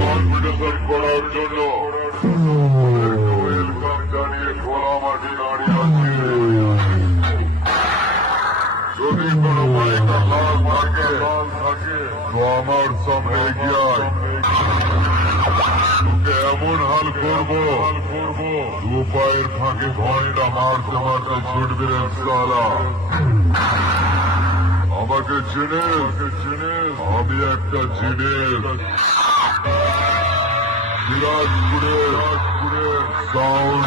Competition করার জন্য welcome জানিয়ে খোলা মাঠে দাঁড়িয়ে আছে। যদি কোনো মাইকা লাল থাকে তো আমার সামনে এগিয়ে তোকে এমন হাল করবো দু পায়ের ফাঁকে ঘন্টা মারতে মারতে ছুটবে রে সালা। আমাকে চিনিস আমি একটা জিনিস সিরাজপুরের সাউন্ড